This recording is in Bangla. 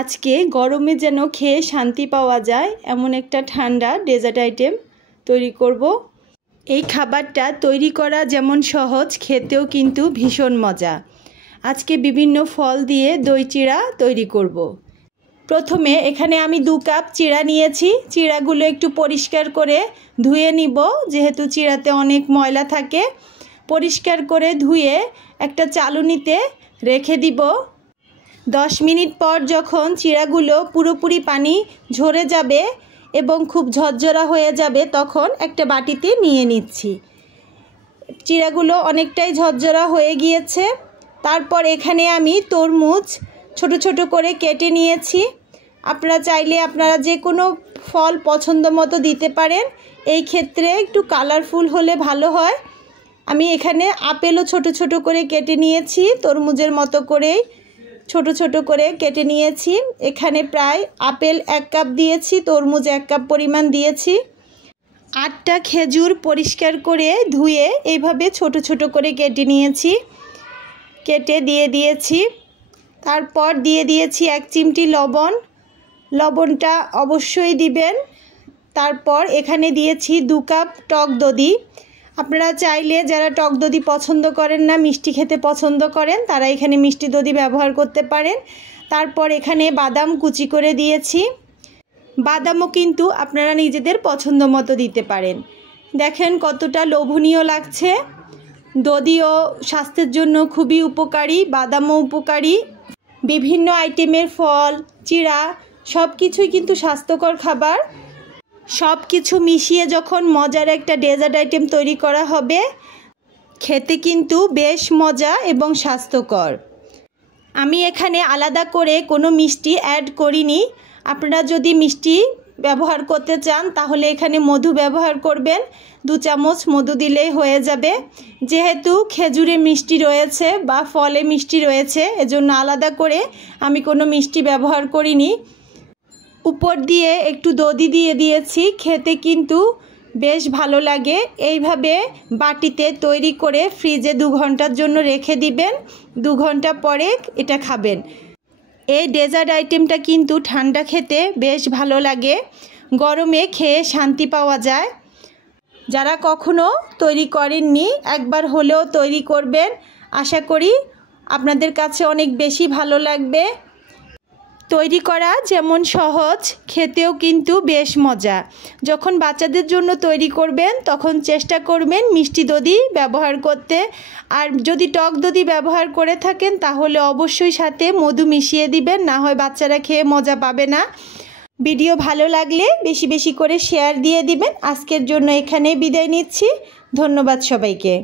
আজকে গরমে যেন খেয়ে শান্তি পাওয়া যায় এমন একটা ঠান্ডা ডেজার্ট আইটেম তৈরি করব। এই খাবারটা তৈরি করা যেমন সহজ, খেতেও কিন্তু ভীষণ মজা। আজকে বিভিন্ন ফল দিয়ে দই চিড়া তৈরি করব। প্রথমে এখানে আমি 2 কাপ চিড়া নিয়েছি। চিড়াগুলো একটু পরিষ্কার করে ধুয়ে নিব, যেহেতু চিড়াতে অনেক ময়লা থাকে। পরিষ্কার করে ধুয়ে একটা চালুনিতে রেখে দিব। 10 মিনিট পর যখন চিড়াগুলো পুরোপুরি পানি ঝরে যাবে এবং খুব ঝরঝরা হয়ে যাবে, তখন একটা বাটিতে নিয়ে নিচ্ছি। চিড়াগুলো অনেকটাই ঝরঝরা হয়ে গিয়েছে। তারপর এখানে আমি তরমুজ ছোট ছোট করে কেটে নিয়েছি। আপনারা চাইলে আপনারা যে কোনো ফল পছন্দ মতো দিতে পারেন। এই ক্ষেত্রে একটু কালারফুল হলে ভালো হয়। আমি এখানে আপেলও ছোট ছোট করে কেটে নিয়েছি, তরমুজের মতো করেই ছোট ছোট করে কেটে নিয়েছি। এখানে প্রায় আপেল 1 কাপ দিয়েছি, তরমুজ 1 কাপ পরিমাণ দিয়েছি। 8টা খেজুর পরিষ্কার করে ধুয়ে এইভাবে ছোট ছোট করে কেটে নিয়েছি, কেটে দিয়ে দিয়েছি। তারপর দিয়ে দিয়েছি 1 চিমটি লবণ, লবণটা অবশ্যই দিবেন। তারপর এখানে দিয়েছি 2 কাপ টক দধি। আপনারা চাইলে যারা টক দধি পছন্দ করেন না, মিষ্টি খেতে পছন্দ করেন, তারা এখানে মিষ্টি দধি ব্যবহার করতে পারেন। তারপর এখানে বাদাম কুচি করে দিয়েছি। বাদামও কিন্তু আপনারা নিজেদের পছন্দ মতো দিতে পারেন। দেখেন কতটা লোভনীয় লাগছে। দধিও স্বাস্থ্যের জন্য খুবই উপকারী, বাদামও উপকারী। বিভিন্ন আইটেমের ফল, চিড়া সব কিছুই কিন্তু স্বাস্থ্যকর খাবার। সব কিছু মিশিয়ে যখন মজার একটা ডেজার্ট আইটেম তৈরি করা হবে, খেতে কিন্তু বেশ মজা এবং স্বাস্থ্যকর। আমি এখানে আলাদা করে কোনো মিষ্টি অ্যাড করিনি। আপনারা যদি মিষ্টি ব্যবহার করতে চান তাহলে এখানে মধু ব্যবহার করবেন। 2 চামচ মধু দিলেই হয়ে যাবে। যেহেতু খেজুরে মিষ্টি রয়েছে বা ফলে মিষ্টি রয়েছে, এজন্য আলাদা করে আমি কোনো মিষ্টি ব্যবহার করিনি। উপর দিয়ে একটু দধি দিয়ে দিয়েছি, খেতে কিন্তু বেশ ভালো লাগে। এইভাবে বাটিতে তৈরি করে ফ্রিজে 2 ঘন্টার জন্য রেখে দিবেন। 2 ঘন্টা পরে এটা খাবেন। এই ডেজার্ট আইটেমটা কিন্তু ঠান্ডা খেতে বেশ ভালো লাগে, গরমে খেয়ে শান্তি পাওয়া যায়। যারা কখনো তৈরি করেননি, একবার হলেও তৈরি করবেন। আশা করি আপনাদের কাছে অনেক বেশি ভালো লাগবে। তৈরি করা যেমন সহজ, খেতেও কিন্তু বেশ মজা। যখন বাচ্চাদের জন্য তৈরি করবেন তখন চেষ্টা করবেন মিষ্টি দধি ব্যবহার করতে। আর যদি টক দধি ব্যবহার করে থাকেন তাহলে অবশ্যই সাথে মধু মিশিয়ে দিবেন, না হয় বাচ্চারা খেয়ে মজা পাবে না। ভিডিও ভালো লাগলে বেশি বেশি করে শেয়ার দিয়ে দিবেন। আজকের জন্য এখানে বিদায় নিচ্ছি। ধন্যবাদ সবাইকে।